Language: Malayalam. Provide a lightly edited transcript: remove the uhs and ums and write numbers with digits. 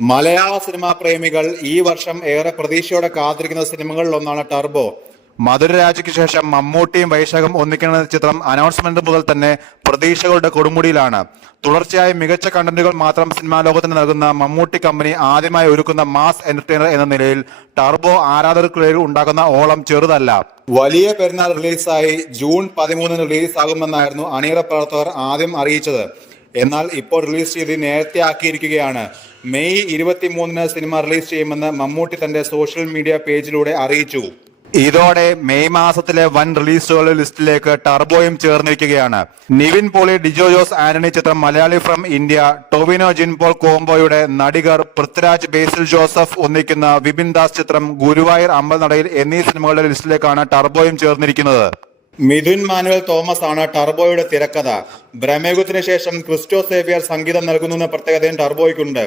മലയാള സിനിമാ പ്രേമികൾ ഈ വർഷം ഏറെ പ്രതീക്ഷയോടെ കാത്തിരിക്കുന്ന സിനിമകളിലൊന്നാണ് ടർബോ. മധുരരാജയ്ക്ക് ശേഷം മമ്മൂട്ടിയും വൈശാഖും ഒന്നിക്കുന്ന ചിത്രം അനൗൺസ്മെന്റ് മുതൽ തന്നെ പ്രതീക്ഷകളുടെ കൊടുമുടിയിലാണ്. തുടർച്ചയായി മികച്ച കണ്ടന്റുകൾ മാത്രം സിനിമാ ലോകത്തിന് നൽകുന്ന മമ്മൂട്ടി കമ്പനി ആദ്യമായി ഒരുക്കുന്ന മാസ് എന്റർടൈനർ എന്ന നിലയിൽ ടർബോ ആരാധകർക്കിടയിൽ ഉണ്ടാക്കുന്ന ഓളം ചെറുതല്ല. വലിയ പെരുന്നാൾ റിലീസായി ജൂൺ 13 റിലീസാകുമെന്നായിരുന്നു അണിയറ പ്രവർത്തകർ ആദ്യം അറിയിച്ചത്. എന്നാൽ ഇപ്പോൾ റിലീസ് ചെയ്ത് നേരത്തെ ആക്കിയിരിക്കുകയാണ്. മെയ് 23 സിനിമ റിലീസ് ചെയ്യുമെന്ന് മമ്മൂട്ടി തന്റെ സോഷ്യൽ മീഡിയ പേജിലൂടെ അറിയിച്ചു. ഇതോടെ മെയ് മാസത്തിലെ വൻ റിലീസുകളുടെ ലിസ്റ്റിലേക്ക് ടർബോയും ചേർന്നിരിക്കുകയാണ്. നിവിൻ പോളി, ഡിജോ ജോസ് ആന്റണി ചിത്രം മലയാളി ഫ്രം ഇന്ത്യ, ടൊവിനോ ജിൻപോൾ കോംബോയുടെ നടികർ, പൃഥ്വിരാജ്, ബേസിൽ ജോസഫ് ഒന്നിക്കുന്ന വിപിൻ ദാസ് ചിത്രം, ഗുരുവായൂർ അമ്പലനടയിൽ എന്നീ സിനിമകളുടെ ലിസ്റ്റിലേക്കാണ് ടർബോയും ചേർന്നിരിക്കുന്നത്. മിഥുൻ മാനുവൽ തോമസ് ആണ് ടർബോയുടെ തിരക്കഥ. ബ്രഹ്മയുഗത്തിന് ശേഷം ക്രിസ്റ്റോ സേവിയർ സംഗീതം നൽകുന്ന പ്രത്യേകതയും ടർബോയ്ക്കുണ്ട്.